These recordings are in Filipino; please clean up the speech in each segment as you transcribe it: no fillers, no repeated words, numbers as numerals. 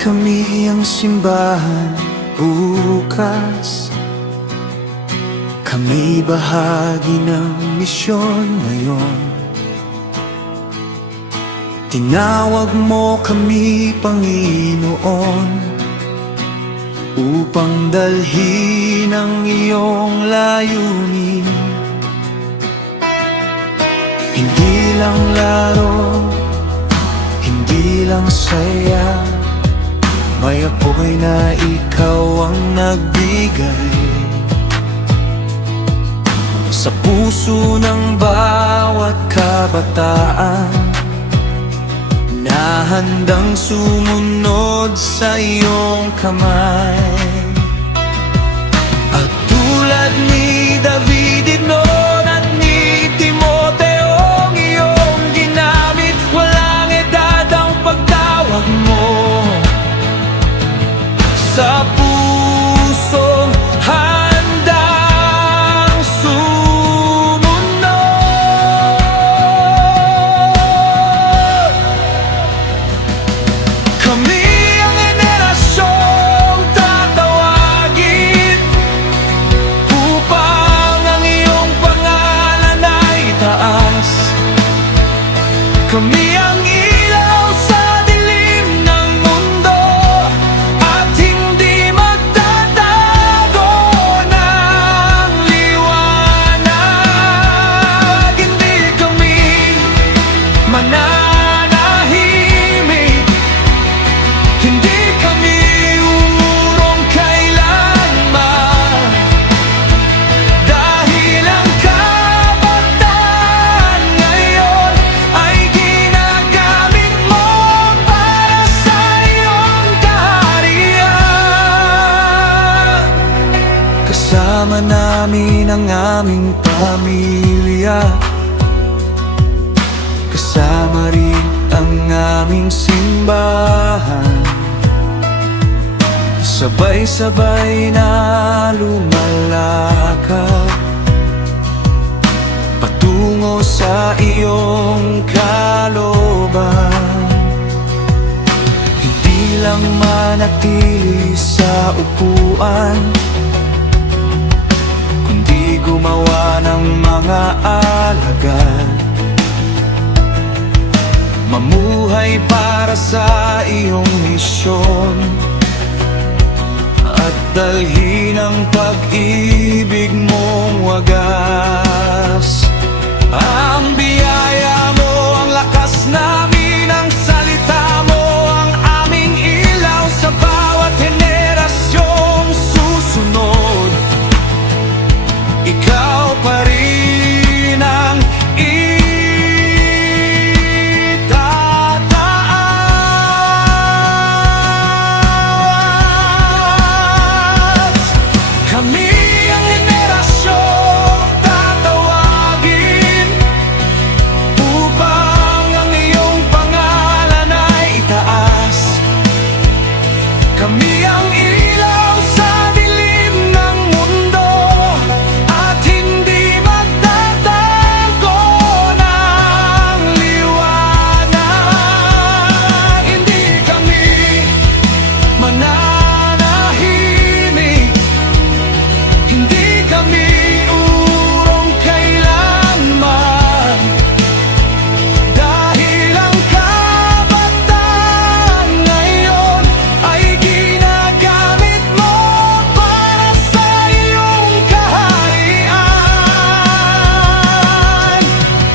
kami ang simbahan bukas. Kami bahagi ng misyon ngayon. Tinawag mo kami, Panginoon, upang dalhin ang iyong layunin. Hindi lang laro, hindi lang saya, may apoy na ikaw ang nagbigay sa puso ng bawat kabataan na handang sumunod sa iyong kamay. At tulad ni David noon at ni Timoteong iyong ginamit, walang edad ang pagtawag mo. Sa pusong handang sumunod. Kami ang henerasyong tatawagin upang ang iyong pangalan ay itaas. Kami ang ilaw sa dilim ng mundo at hindi magtatago ng liwanag. Hindi kami mananahimik, hindi kami uurong kailanman, dahil ang kabataan ngayon ay ginagamit mo para sa iyong kaharian. Kasama namin ang aming pamilya, kasama rin ang aming simbahan. Sabay-sabay na lumalakad patungo sa iyong kalooban. Hindi lang manatili sa upuan, kundi gumawa ng mga alagad, mamuhay para sa iyong misyon, at dalhin ang pag-ibig mong wagas. Ang biyaya mo, ang lakas namin, ang salita mo, ang aming ilaw sa bawat henerasyong susunod. Ikaw pa rin ang kami ang henerasyong tatawagin upang ang iyong pangalan ay itaas. Kami ang ilaw sa dilim ng mundo at hindi magtatago ng liwanag. Hindi kami mananahimik, hindi kami urong kailanman, dahil ang kabataan ngayon ay ginagamit mo para sa iyong kaharian.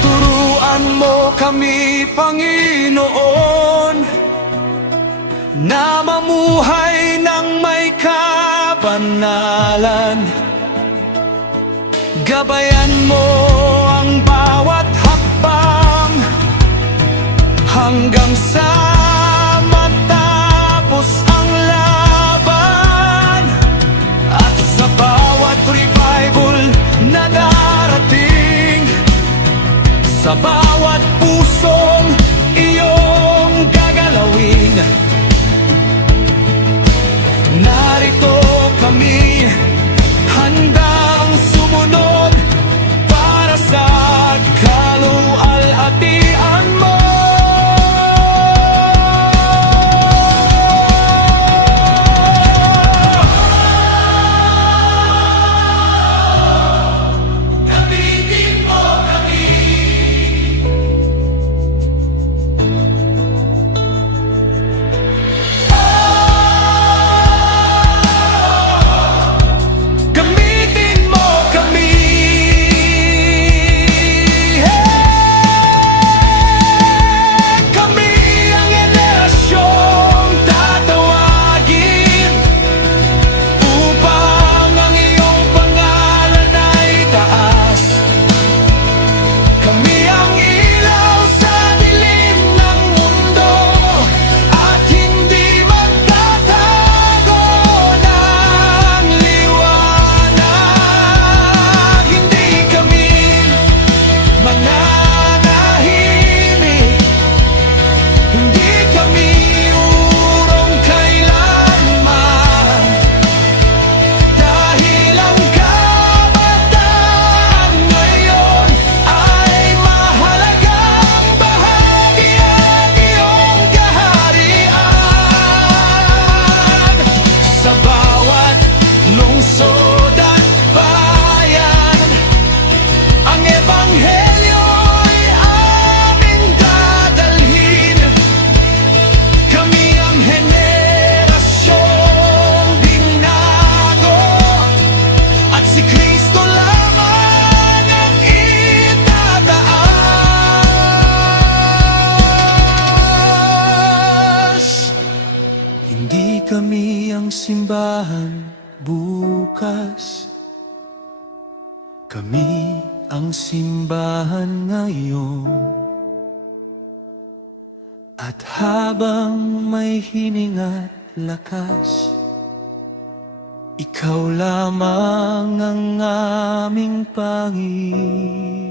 Turuan mo kami, Panginoon, na mamuhay ng may kabanalan. Gabayan mo ang bawat hakbang hanggang sa matapos ang laban. At sa bawat revival na darating, sa bawat pusong iyong gagalawin, narito kami handang sumunod para sa kaluwalhatian mo. Hindi kami ang simbahan bukas, kami ang simbahan ngayon. At habang may hininga't lakas, ikaw lamang ang aming Panginoon.